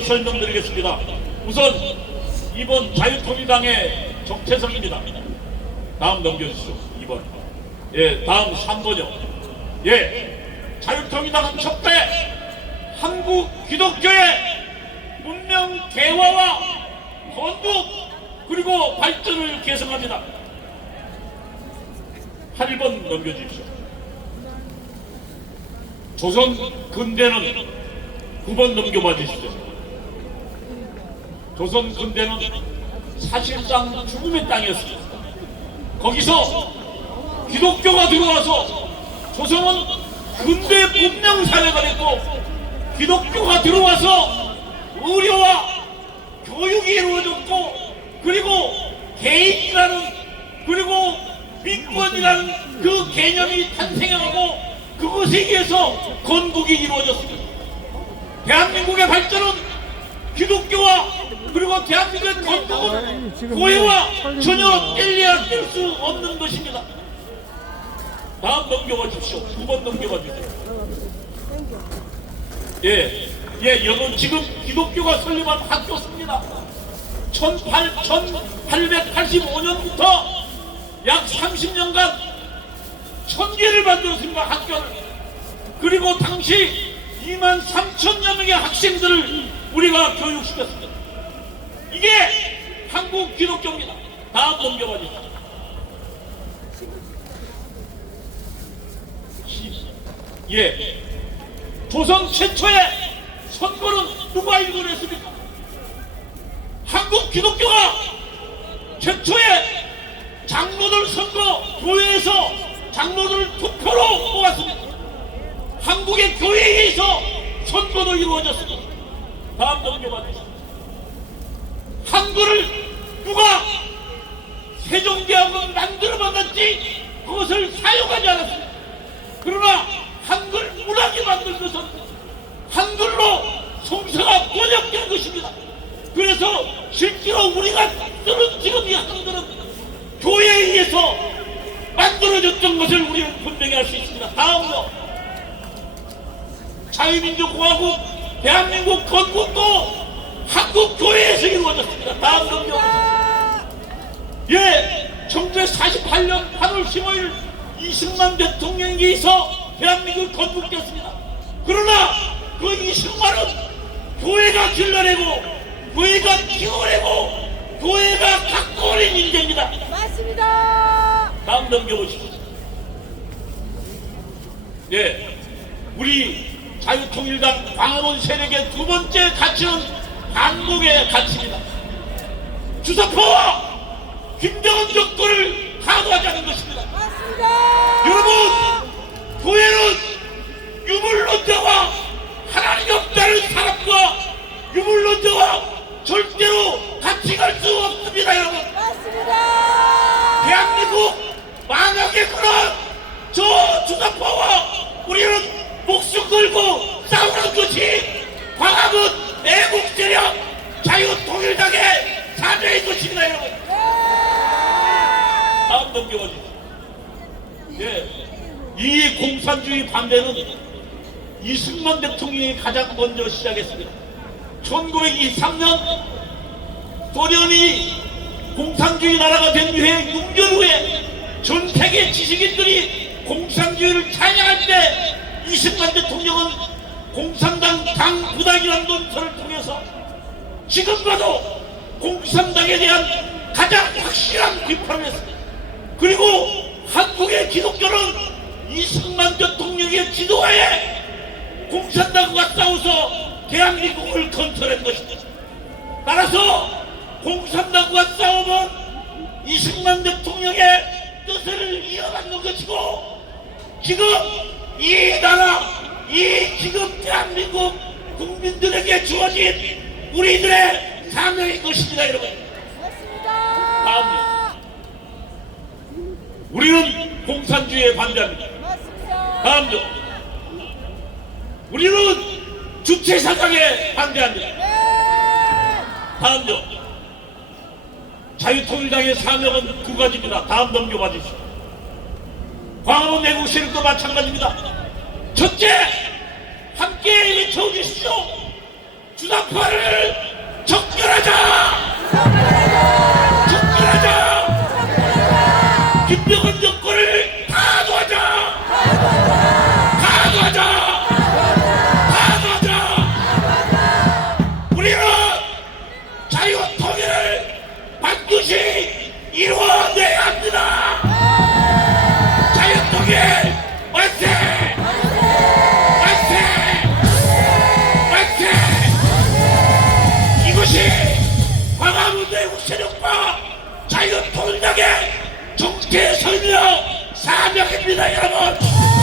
설명드리겠습니다. 우선 이번 자유통일당의 정체성입니다. 다음 넘겨주시죠. 2번. 예, 다음 3번요. 예, 자유통일당은 첫째 한국 기독교의 문명 개화와 건국 그리고 발전을 개성합니다. 8번 넘겨주십시오. 조선 근대는 9번 넘겨봐 주시죠. 조선 근대는 사실상 죽음의 땅이었습니다. 거기서 기독교가 들어와서 조선은 근대 문명 사회가 됐고 기독교가 들어와서 의료와 교육이 이루어졌고 그리고 개인이라는 그리고 민권이라는 그 개념이 탄생하고 그것에 의해서 건국이 이루어졌습니다. 대한민국의 발전은 기독교와 그리고 대한민국의 건국은 고해와 전혀 뗄수 없는 것입니다. 다음 넘겨봐 주십시오. 9번 넘겨봐 주세요. 예, 예, 여러분 지금 기독교가 설립한 학교습니다. 18, 1885년부터 약 30년간 천 개를 만들었습니다. 학교를. 그리고 당시 2만 3천여 명의 학생들을 우리가 교육시켰습니다. 이게 한국 기독교입니다. 다음 넘겨봐 주십시오. 예. 조선 최초의 선거는 누가 일궈냈습니까? 한국 기독교가 최초의 장로들 선거 교회에서 장로들 투표로 뽑았습니다. 한국의 교회에서 선거도 이루어졌습니다. 다음 넘겨봐 주시죠. 한글을 누가 세종대왕은 만들어봤는지 그것을 사용하지 않았습니다. 그러나 한글 문학이 만든 것은 한글로 성서가 번역된 것입니다. 그래서 실제로 우리가 쓰는 지금 이 한글은 교회에 의해서 만들어졌던 것을 우리는 분명히 알 수 있습니다. 다음으로 자유민주공화국 대한민국 건국도 한국 교회에서 이루어졌습니다. 다음 넘겨보세요. 예, 1948년 8월 15일 이승만 대통령에 의해서 대한민국 건국됐습니다. 그러나 그 이승만은 교회가 길러내고 교회가 키워내고 교회가 갖고 오는 인재입니다. 맞습니다. 다음 넘겨보시죠. 예, 우리 자유통일당 광화문 세력의 두 번째 가치는 반복의 가치입니다. 주사파와 김정은 정권을 하도하자는 것입니다. 맞습니다. 여러분, 교회는 유물론자와 하나님 없다는 사람과 유물론자와 절대로 같이 갈 수 없습니다, 여러분. 맞습니다. 대한민국 만약에 그런 저 주사파와 우리는 걸고 싸우는 것이 광화문 애국세력 자유통일당의 사죄인 것입니다 여러분 다음 넘겨봐 주십시오. 예. 이 공산주의 반대는 이승만 대통령이 가장 먼저 시작했습니다. 1923년 소련이 공산주의 나라가 된 후에 6년 후에 전 세계 지식인들이 공산주의를 찬양할 때 이승만 대통령은 공산당 당 부당이라는 논설을 통해서 지금 봐도 공산당에 대한 가장 확실한 비판을 했습니다. 그리고 한국의 기독교는 이승만 대통령의 지도하에 공산당과 싸워서 대한민국을 건설한 것입니다. 따라서 공산당과 싸우면 이승만 대통령의 뜻을 이어받는 것이고 지금 이 나라 이 지금 대한민국 국민들에게 주어진 우리들의 사명인 것입니다 여러분 맞습니다. 다음이요. 우리는 공산주의에 반대합니다 맞습니다. 다음요 우리는 주체 사상에 반대합니다 네. 다음요. 자유통일당의 사명은 두 가지입니다. 다음 넘겨봐 주시죠. 광화문 내국 실력도 마찬가지입니다. 첫째, 함께 외쳐주십시오. 주사파를 이것이 광화문대구 세력과 자유통일당의 정체 설명 사명입니다 여러분